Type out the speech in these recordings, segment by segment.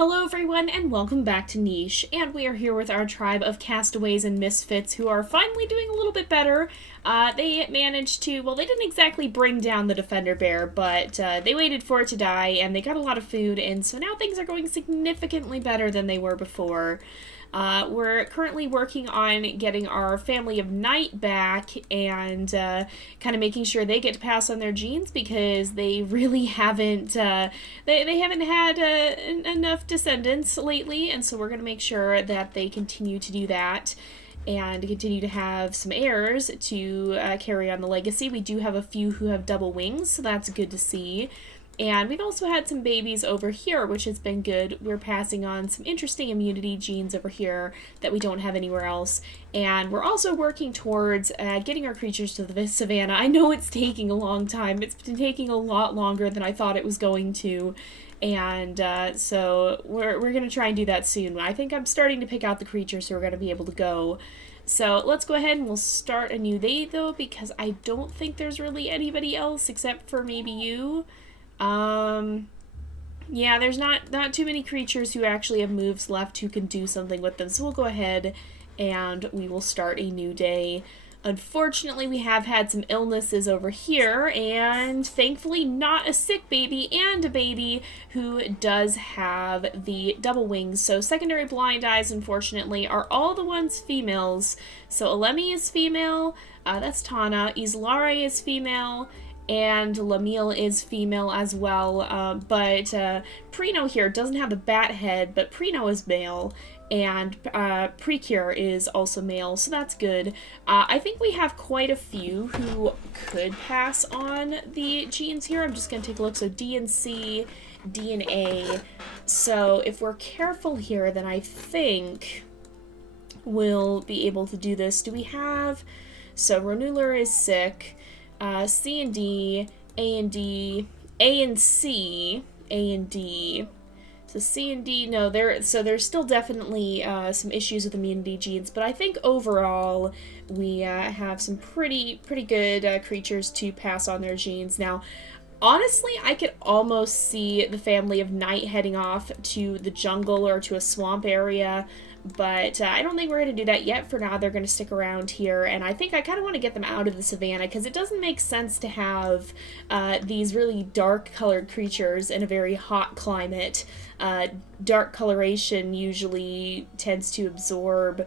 Hello everyone and welcome back to Niche, and we are here with our tribe of castaways and misfits who are finally doing a little bit better. They managed to, well, they didn't exactly bring down the defender bear, but they waited for it to die and they got a lot of food, and so now things are going significantly better than they were before. We're currently working on getting our family of night back and kind of making sure they get to pass on their genes because they really haven't they haven't had enough descendants lately, and so we're going to make sure that they continue to do that and continue to have some heirs to carry on the legacy. We do have a few who have double wings, so that's good to see. And we've also had some babies over here, which has been good. We're passing on some interesting immunity genes over here that we don't have anywhere else. And we're also working towards getting our creatures to the savannah. I know it's taking a long time. It's been taking a lot longer than I thought it was going to. And so we're going to try and do that soon. I think I'm starting to pick out the creatures who are going to be able to go. So let's go ahead and we'll start a new day, though, because I don't think there's really anybody else except for maybe you. Yeah, there's not too many creatures who actually have moves left who can do something with them, so we'll go ahead and we will start a new day. Unfortunately, we have had some illnesses over here, and thankfully not a sick baby and a baby who does have the double wings. So secondary blind eyes, unfortunately, are all the ones females. So Alemi is female, that's Tana, Islare is female, and Lamille is female as well, but Prino here doesn't have the bat head, but Prino is male, and Precure is also male, so that's good. I think we have quite a few who could pass on the genes here. I'm just going to take a look. So D and C, D and A. So if we're careful here, then I think we'll be able to do this. Do we have... So Ronular is sick. C and D, A and D, A and C, A and D. So C and D, no, there's still definitely some issues with immunity genes, but I think overall we have some pretty good creatures to pass on their genes. Now, honestly, I could almost see the family of Night heading off to the jungle or to a swamp area, but I don't think we're going to do that yet. For now, they're going to stick around here, and I think I kind of want to get them out of the savannah, because it doesn't make sense to have these really dark-colored creatures in a very hot climate. Dark coloration usually tends to absorb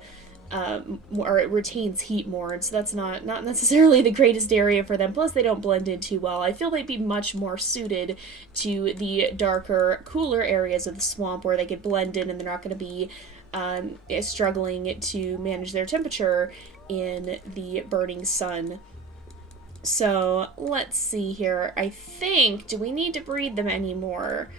or it retains heat more, and so that's not necessarily the greatest area for them. Plus, they don't blend in too well. I feel they'd be much more suited to the darker, cooler areas of the swamp where they could blend in and they're not going to be struggling to manage their temperature in the burning sun. So let's see here. I think, do we need to breed them anymore?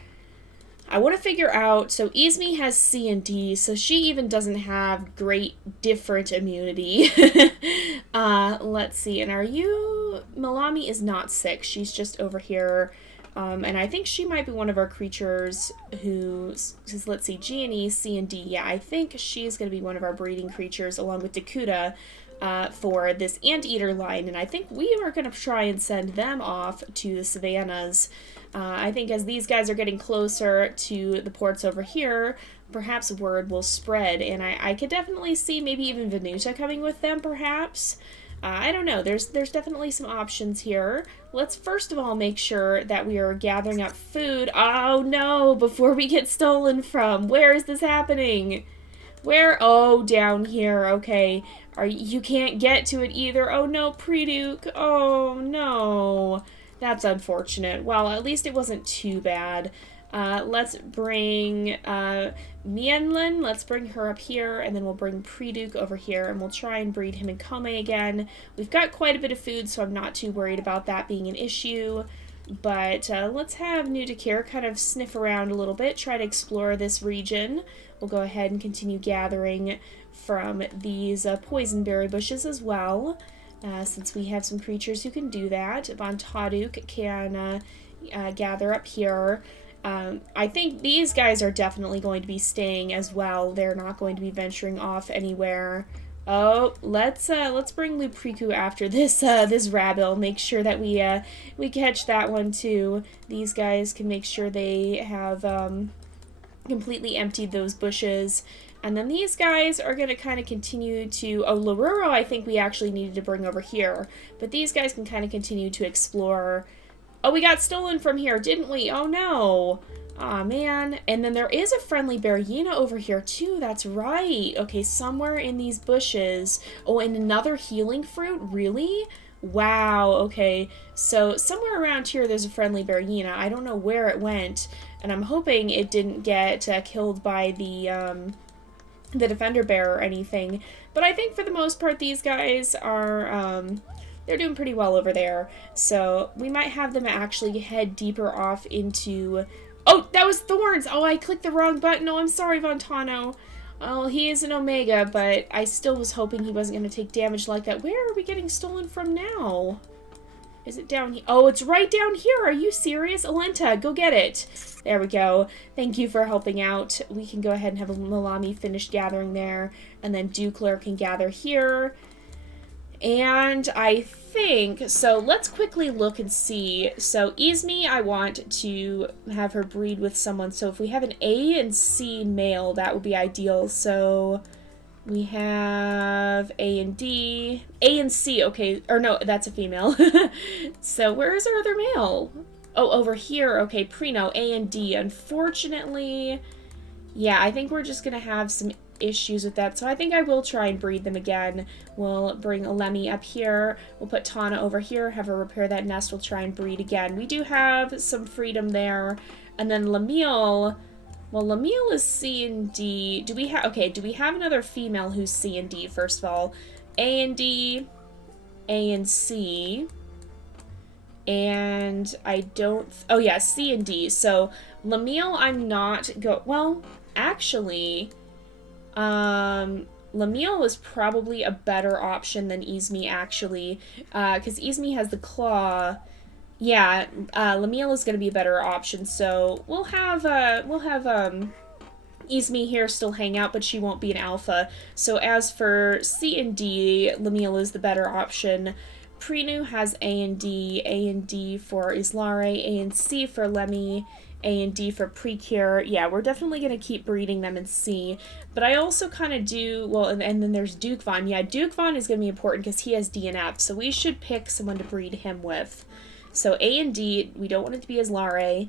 I want to figure out, so Izmi has C and D, so she even doesn't have great different immunity. Let's see, and are you... Malami is not sick, she's just over here. And I think she might be one of our creatures who, let's see, G and E, C and D. Yeah, I think she's going to be one of our breeding creatures along with Dakuta for this anteater line. And I think we are going to try and send them off to the savannas. I think as these guys are getting closer to the ports over here, perhaps word will spread. And I could definitely see maybe even Venuta coming with them, perhaps. I don't know. There's definitely some options here. Let's first of all make sure that we are gathering up food. Oh no, before we get stolen from. Where is this happening? Where? Oh, down here. Okay. You can't get to it either. Oh no, Preduke. Oh no. That's unfortunate. Well, at least it wasn't too bad. Let's bring Mienlin, let's bring her up here, and then we'll bring Preduke over here, and we'll try and breed him in Kome again. We've got quite a bit of food, so I'm not too worried about that being an issue. But let's have Nudakir kind of sniff around a little bit, try to explore this region. We'll go ahead and continue gathering from these poisonberry bushes as well, since we have some creatures who can do that. Von Taduk can gather up here. I think these guys are definitely going to be staying as well. They're not going to be venturing off anywhere. Oh, let's bring Lupriku after this this Rabble. Make sure that we catch that one too. These guys can make sure they have completely emptied those bushes. And then these guys are going to kind of continue to... Oh, Laruro, I think we actually needed to bring over here. But these guys can kind of continue to explore. Oh, we got stolen from here, didn't we? Oh, no. Aw, man. And then there is a friendly Berryina over here, too. That's right. Okay, somewhere in these bushes. Oh, and another healing fruit? Really? Wow, okay. So somewhere around here there's a friendly Berryina. I don't know where it went. And I'm hoping it didn't get killed by the defender bear or anything. But I think for the most part these guys are, they're doing pretty well over there. So we might have them actually head deeper off into... Oh, that was Thorns! Oh, I clicked the wrong button. Oh, I'm sorry, Vontano. Oh, he is an Omega, but I still was hoping he wasn't going to take damage like that. Where are we getting stolen from now? Is it down here? Oh, it's right down here. Are you serious? Alenta, go get it. There we go. Thank you for helping out. We can go ahead and have a Malami finish gathering there. And then Dukler can gather here. And I think... So let's quickly look and see. So Izmi, I want to have her breed with someone. So if we have an A and C male, that would be ideal. So... we have A and D. A and C, okay. Or no, that's a female. So where is our other male? Oh, over here. Okay, Prino, A and D. Unfortunately, yeah, I think we're just going to have some issues with that. So I think I will try and breed them again. We'll bring Lemmy up here. We'll put Tana over here, have her repair that nest. We'll try and breed again. We do have some freedom there. And then Lemiel... Well, Lemiel is C and D. Do we have... Okay, do we have another female who's C and D, first of all? A and D, A and C, and I don't... Oh, yeah, C and D. So, Lemiel, I'm not... Well, actually, Lemiel is probably a better option than Izmi, actually, because Izmi has the claw... Yeah, Lemiel is going to be a better option, so we'll have Izmi here still hang out, but she won't be an alpha. So as for C and D, Lemiel is the better option. Prinu has A and D for Islare, A and C for Lemmy, A and D for Precure. Yeah, we're definitely going to keep breeding them in C. But I also kind of do, well, and then there's Duke Von. Yeah, Duke Von is going to be important because he has D and F, so we should pick someone to breed him with. So A and D, we don't want it to be as Lare.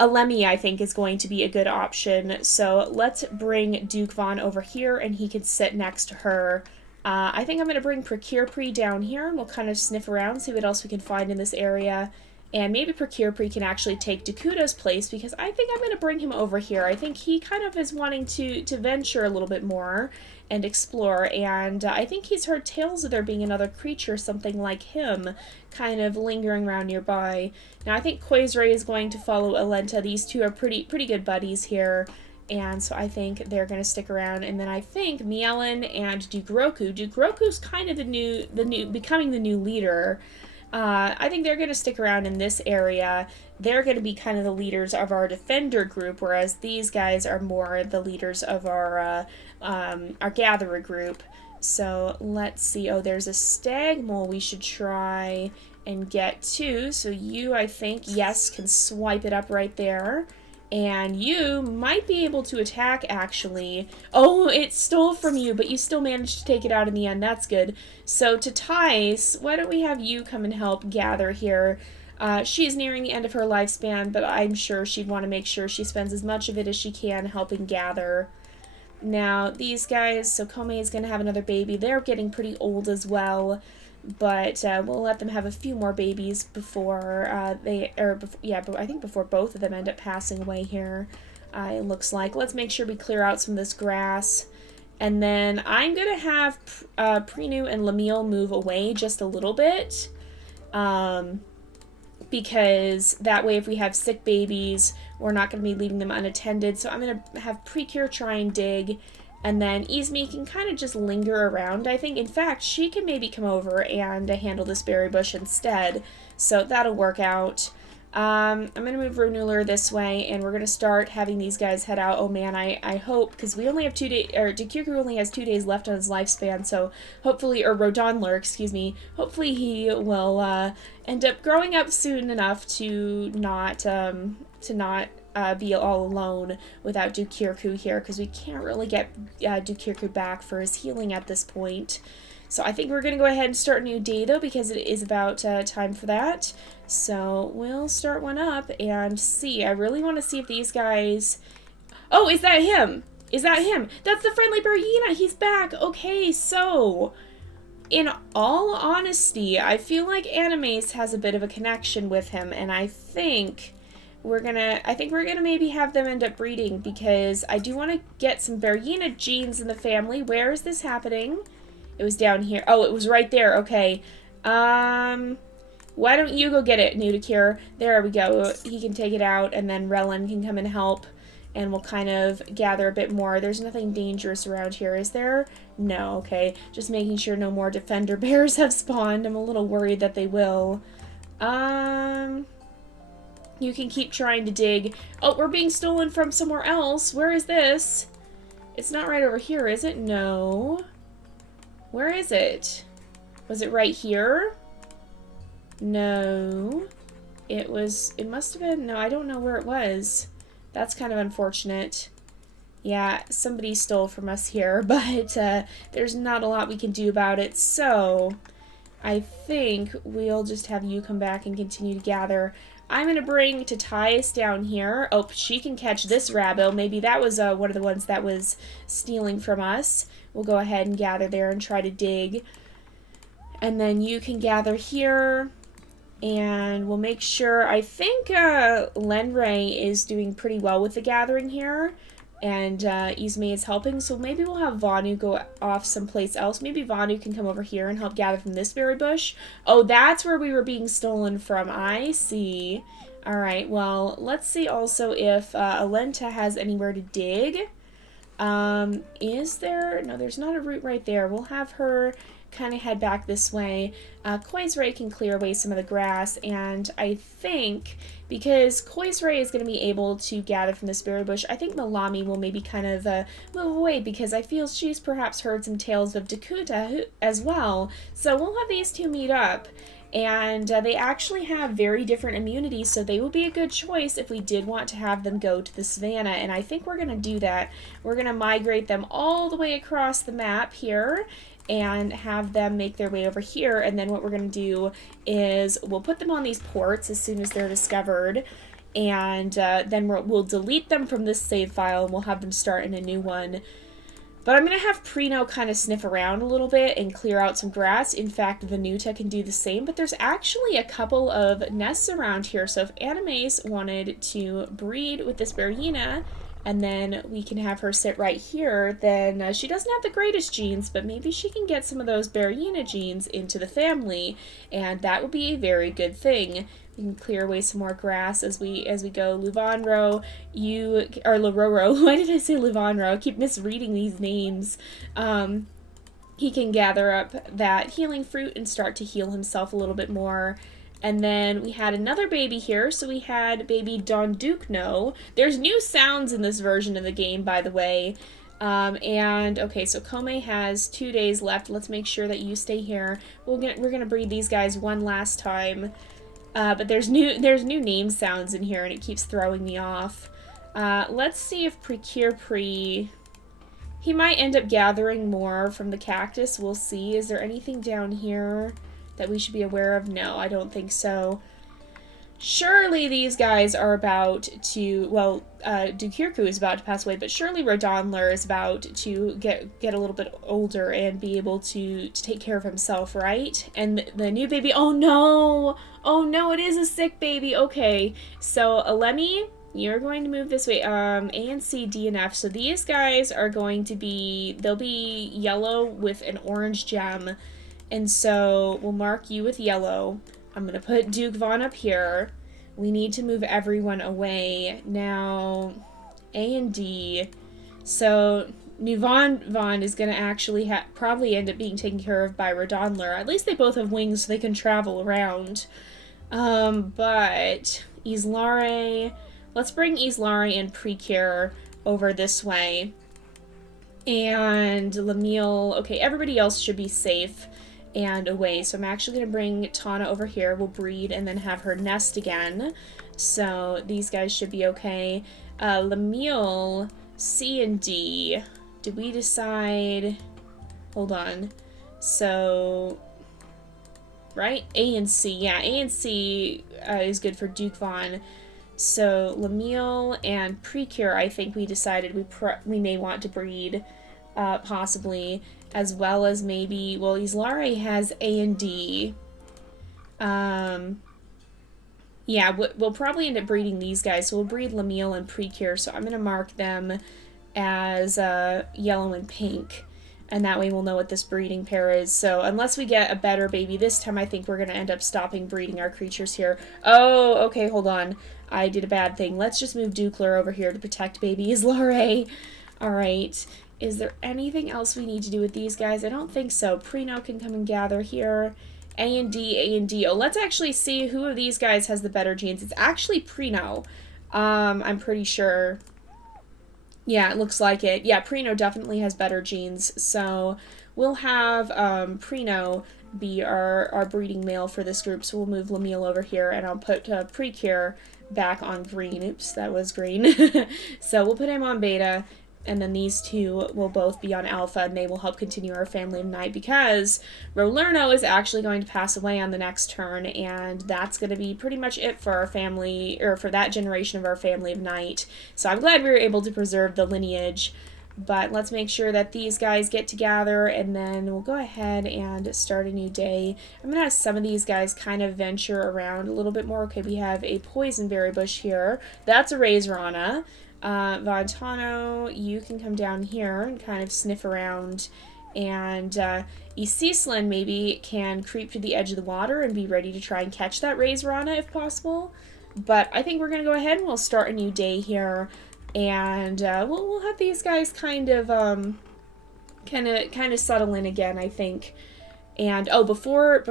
A Lemmy, I think, is going to be a good option. So let's bring Duke Von over here, and he can sit next to her. I think I'm going to bring Procure Pre down here, and we'll kind of sniff around, see what else we can find in this area. And maybe Procure Pre can actually take Dakuta's place, because I think I'm going to bring him over here. I think he kind of is wanting to venture a little bit more and explore, and I think he's heard tales of there being another creature, something like him, kind of lingering around nearby. Now, I think Quasray is going to follow Alenta. These two are pretty good buddies here, and so I think they're going to stick around. And then I think Mielen and Dukeroku's kind of becoming the new leader. I think they're going to stick around in this area. They're going to be kind of the leaders of our defender group, whereas these guys are more the leaders of our gatherer group. So let's see. Oh, there's a stag mole we should try and get to. So you, I think, yes, can swipe it up right there. And you might be able to attack, actually. Oh, it stole from you, but you still managed to take it out in the end. That's good. So to Tice, why don't we have you come and help gather here? She's nearing the end of her lifespan, but I'm sure she'd want to make sure she spends as much of it as she can helping gather. Now, these guys, so Kome is going to have another baby. They're getting pretty old as well, but we'll let them have a few more babies before I think before both of them end up passing away here, it looks like. Let's make sure we clear out some of this grass. And then I'm going to have Prinu and Lemiel move away just a little bit, because that way if we have sick babies, we're not going to be leaving them unattended. So I'm going to have Precure try and dig, and then Izmi can kind of just linger around, I think. In fact, she can maybe come over and handle this berry bush instead, so that'll work out. I'm going to move Ronular this way, and we're going to start having these guys head out. Oh man, I hope, because we only have 2 days, or Dekirku only has 2 days left on his lifespan, so hopefully, or Rodonler, excuse me, hopefully he will end up growing up soon enough to not be all alone without Dukirku here, because we can't really get Dukirku back for his healing at this point. So I think we're going to go ahead and start a new day, though, because it is about time for that. So we'll start one up and see. I really want to see if these guys... Oh, is that him? Is that him? That's the friendly Bergina. He's back. Okay, so... In all honesty, I feel like Animace has a bit of a connection with him, and I think we're gonna maybe have them end up breeding, because I do want to get some Bergina genes in the family. Where is this happening? It was down here. Oh, it was right there. Okay. Why don't you go get it, Nudicure? There we go. He can take it out, and then Relin can come and help, and we'll kind of gather a bit more. There's nothing dangerous around here, is there? No, okay. Just making sure no more defender bears have spawned. I'm a little worried that they will. You can keep trying to dig. Oh, we're being stolen from somewhere else. Where is this? It's not right over here, is it? No. Where is it? Was it right here? No. It must have been, no, I don't know where it was. That's kind of unfortunate. Yeah, somebody stole from us here, but there's not a lot we can do about it, so I think we'll just have you come back and continue to gather. I'm going to bring Tatias down here. Oh, she can catch this Rabble. Maybe that was one of the ones that was stealing from us. We'll go ahead and gather there and try to dig. And then you can gather here. And we'll make sure, I think Lenray is doing pretty well with the gathering here. And Izme is helping, so maybe we'll have Vanu go off someplace else. Maybe Vanu can come over here and help gather from this berry bush. Oh, that's where we were being stolen from. I see. Alright, well, let's see also if Alenta has anywhere to dig. Is there? No, there's not a route right there. We'll have her kind of head back this way. Koizray can clear away some of the grass, and I think because Koizray is going to be able to gather from this berry bush, I think Malami will maybe kind of move away, because I feel she's perhaps heard some tales of Dakuta as well. So we'll have these two meet up. And they actually have very different immunities, so they will be a good choice if we did want to have them go to the savannah, and I think we're going to do that. We're going to migrate them all the way across the map here, and have them make their way over here, and then what we're going to do is we'll put them on these ports as soon as they're discovered, and then we'll delete them from this save file, and we'll have them start in a new one. But I'm going to have Prino kind of sniff around a little bit and clear out some grass. In fact, Venuta can do the same, but there's actually a couple of nests around here, so if Animace wanted to breed with this Bergina, and then we can have her sit right here, then she doesn't have the greatest genes, but maybe she can get some of those Bergina genes into the family, and that would be a very good thing. We can clear away some more grass as we go. Luvanro, Lororo, why did I say Luvanro? I keep misreading these names. He can gather up that healing fruit and start to heal himself a little bit more. And then we had another baby here, so we had baby Don Dukno. There's new sounds in this version of the game, by the way. And, okay, so Kome has 2 days left. Let's make sure that you stay here. We're gonna breed these guys one last time. But there's new name sounds in here, and it keeps throwing me off. Let's see if Precure he might end up gathering more from the cactus. We'll see. Is there anything down here that we should be aware of? No, I don't think so. Surely these guys are about to, well, Dukirku is about to pass away, but surely Rodonler is about to get a little bit older and be able to take care of himself, right? And the new baby, oh no, it is a sick baby. Okay, so Alemi, you're going to move this way. A and C, D, and F. So these guys are going to be, they'll be yellow with an orange gem. And so we'll mark you with yellow. I'm going to put Duke Vaughn up here. We need to move everyone away. Now, A and D. So, Vaughn is going to actually probably end up being taken care of by Rodonler. At least they both have wings so they can travel around. But Islare, let's bring Islare and Precure over this way. And Lamille, okay, everybody else should be safe and away. So I'm actually going to bring Tana over here. We'll breed and then have her nest again. So these guys should be okay. Lemuel, C and D. Did we decide? Hold on. So, right? A and C. Yeah, A and C is good for Duke Vaughn. So Lemuel and Precure, I think we decided we may want to breed, possibly, as well as maybe, well, Islare has A and D. Yeah, we'll probably end up breeding these guys, so we'll breed Lemuel and Precure, so I'm going to mark them as yellow and pink, and that way we'll know what this breeding pair is. So unless we get a better baby this time, I think we're going to end up stopping breeding our creatures here. Oh, okay, hold on. I did a bad thing. Let's just move Dukler over here to protect baby Islare. Alright. Is there anything else we need to do with these guys? I don't think so. Preno can come and gather here. A and D, A and D. Oh, let's actually see who of these guys has the better genes. It's actually Preno. I'm pretty sure. Yeah, it looks like it. Yeah, Preno definitely has better genes. So we'll have Preno be our breeding male for this group. So we'll move Lemuel over here, and I'll put Precure back on green. Oops, that was green. So we'll put him on beta, and then these two will both be on alpha, and they will help continue our family of night, because Rolerno is actually going to pass away on the next turn, and that's going to be pretty much it for our family, or for that generation of our family of night. So I'm glad we were able to preserve the lineage. But let's make sure that these guys get together, and then we'll go ahead and start a new day. I'm going to have some of these guys kind of venture around a little bit more. Okay, we have a poisonberry bush here. That's a Razorana. Vantano, you can come down here and kind of sniff around. And Isislin maybe can creep to the edge of the water and be ready to try and catch that Razorana if possible. But I think we're going to go ahead and we'll start a new day here. And we'll have these guys kind of settle in again, I think. And oh, before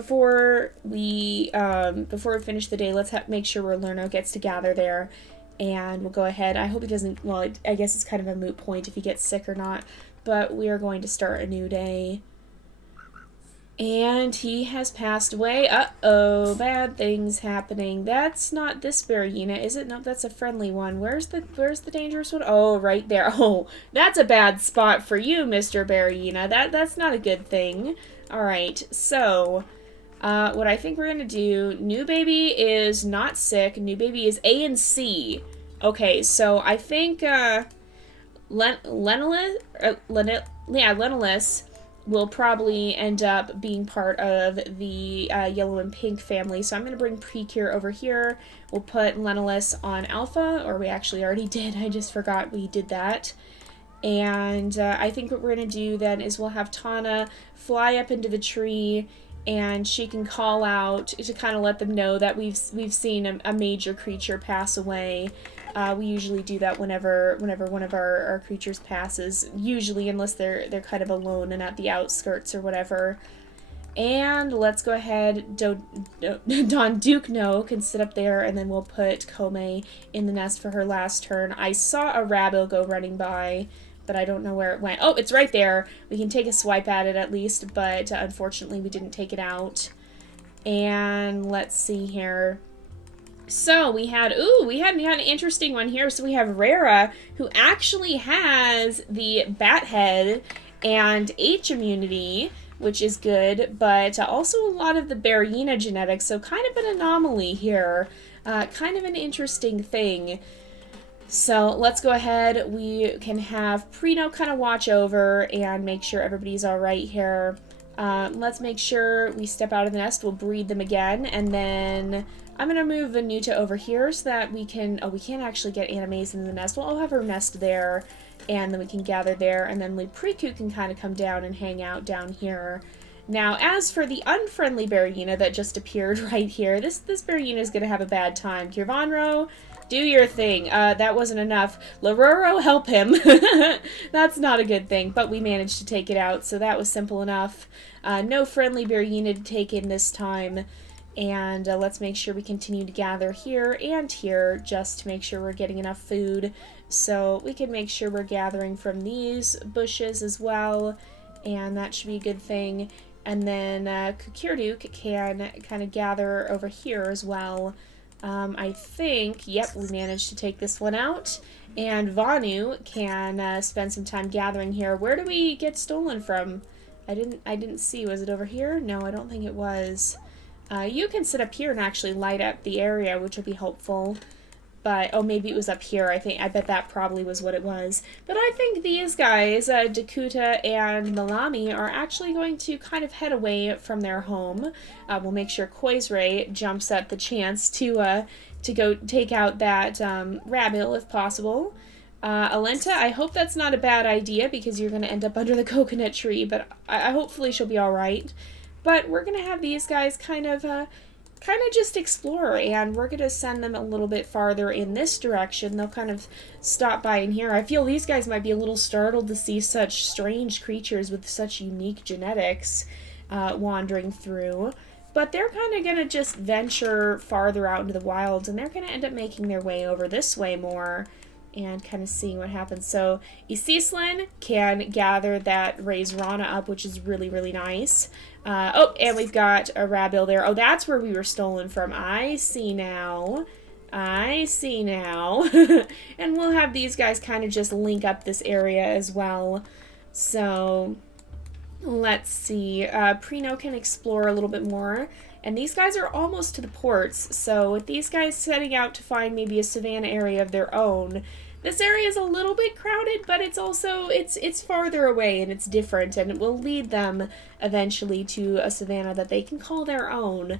we finish the day, let's make sure Rolerno gets to gather there, and we'll go ahead. I hope he doesn't. Well, I guess it's kind of a moot point if he gets sick or not. But we are going to start a new day. And he has passed away. Uh-oh, bad things happening. That's not this Berryina, is it? No, that's a friendly one. Where's the dangerous one? Oh, right there. Oh, that's a bad spot for you, Mr. Berryina. That's not a good thing. Alright, so what I think we're gonna do, new baby is not sick. New baby is A and C. Okay, so I think Lenolis will probably end up being part of the yellow and pink family. So I'm going to bring Precure over here. We'll put Lenolis on alpha, or we actually already did. I just forgot we did that. And I think what we're going to do then is we'll have Tana fly up into the tree, and she can call out to kind of let them know that we've seen a major creature pass away. We usually do that whenever one of our creatures passes, usually unless they're kind of alone and at the outskirts or whatever. And let's go ahead, Don Dukno can sit up there, and then we'll put Kome in the nest for her last turn. I saw a Rabble go running by, but I don't know where it went. Oh, it's right there. We can take a swipe at it at least, but unfortunately we didn't take it out. And let's see here. So we had an interesting one here. So we have Rara, who actually has the bat head and H immunity, which is good, but also a lot of the Berryina genetics, so kind of an anomaly here. Kind of an interesting thing. So let's go ahead. We can have Preno kind of watch over and make sure everybody's all right here. Let's make sure we step out of the nest. We'll breed them again, and then I'm going to move Venuta over here so that we can... Oh, we can't actually get Animes in the nest. Well, I'll have her nest there, and then we can gather there, and then Lepreku can kind of come down and hang out down here. Now, as for the unfriendly Berryina that just appeared right here, this Berryina is going to have a bad time. Kirvanro, do your thing. That wasn't enough. Laruro, help him. That's not a good thing, but we managed to take it out, so that was simple enough. No friendly Berryina to take in this time. And let's make sure we continue to gather here and here just to make sure we're getting enough food. So we can make sure we're gathering from these bushes as well, and that should be a good thing. And then Kukirduk can kind of gather over here as well. I think, yep, we managed to take this one out. And Vanu can spend some time gathering here. Where do we get stolen from? I didn't see. Was it over here? No, I don't think it was. You can sit up here and actually light up the area, which will be helpful. But, oh, maybe it was up here. I bet that probably was what it was. But I think these guys, Dakuta and Malami, are actually going to kind of head away from their home. We'll make sure Koizre jumps at the chance to go take out that Rabil if possible. Alenta, I hope that's not a bad idea because you're going to end up under the coconut tree, but hopefully she'll be alright. But we're going to have these guys kind of just explore, and we're going to send them a little bit farther in this direction. They'll kind of stop by in here. I feel these guys might be a little startled to see such strange creatures with such unique genetics wandering through. But they're kind of going to just venture farther out into the wilds, and they're going to end up making their way over this way more and kind of seeing what happens. So Isislin can gather that raise Rana up, which is really, really nice. Oh, and we've got a Rabil there. Oh, that's where we were stolen from. I see now. And we'll have these guys kind of just link up this area as well. So let's see. Prino can explore a little bit more. And these guys are almost to the ports. So with these guys setting out to find maybe a savanna area of their own, this area is a little bit crowded, but it's also, it's farther away and it's different, and it will lead them eventually to a savanna that they can call their own.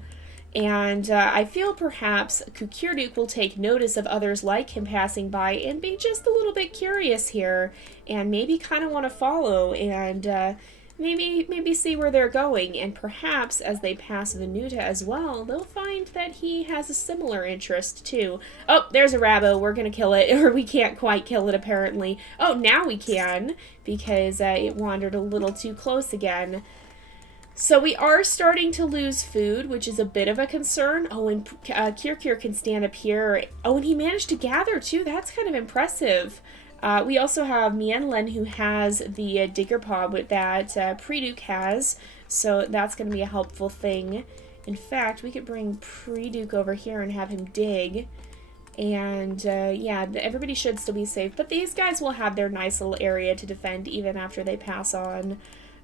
And I feel perhaps Kukirduk will take notice of others like him passing by and be just a little bit curious here, and maybe kind of want to follow and maybe see where they're going, and perhaps as they pass Venuta as well, they'll find that he has a similar interest too. Oh, there's a Rabo. We're gonna kill it, or we can't quite kill it apparently. Oh, now we can, because it wandered a little too close again. So we are starting to lose food, which is a bit of a concern. Oh, and Kirkir can stand up here. Oh, and he managed to gather too. That's kind of impressive. We also have Mienlen, who has the digger paw that Preduk has, so that's going to be a helpful thing. In fact, we could bring Preduk over here and have him dig, and yeah, everybody should still be safe, but these guys will have their nice little area to defend even after they pass on,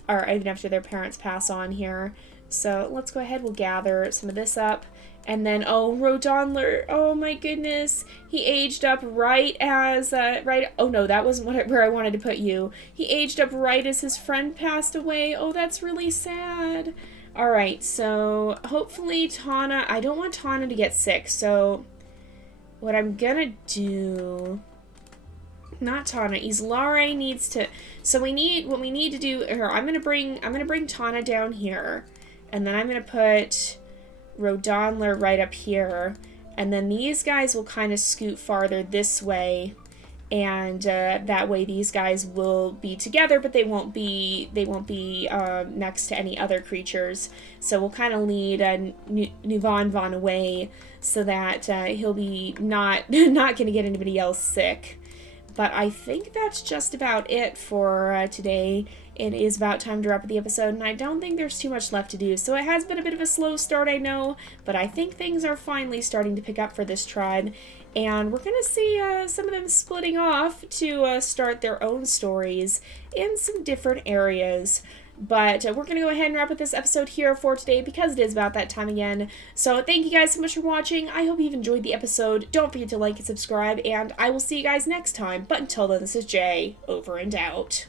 or even after their parents pass on here. So let's go ahead, we'll gather some of this up. And then, oh, Rodonler, oh my goodness, he aged up right as, oh no, that wasn't where I wanted to put you. He aged up right as his friend passed away. Oh, that's really sad. Alright, so hopefully Tana, I don't want Tana to get sick, so what I'm gonna do, not Tana, Islare needs to, so what we need to do, here, I'm gonna bring Tana down here, and then I'm gonna put Rodonler right up here, and then these guys will kind of scoot farther this way, and that way these guys will be together, but they won't be next to any other creatures. So we'll kind of lead Nuvan away so that he'll be not going to get anybody else sick. But I think that's just about it for today. It is about time to wrap up the episode, and I don't think there's too much left to do. So it has been a bit of a slow start, I know, but I think things are finally starting to pick up for this tribe. And we're going to see some of them splitting off to start their own stories in some different areas. But we're going to go ahead and wrap up this episode here for today because it is about that time again. So thank you guys so much for watching. I hope you've enjoyed the episode. Don't forget to like and subscribe, and I will see you guys next time. But until then, this is Jay, over and out.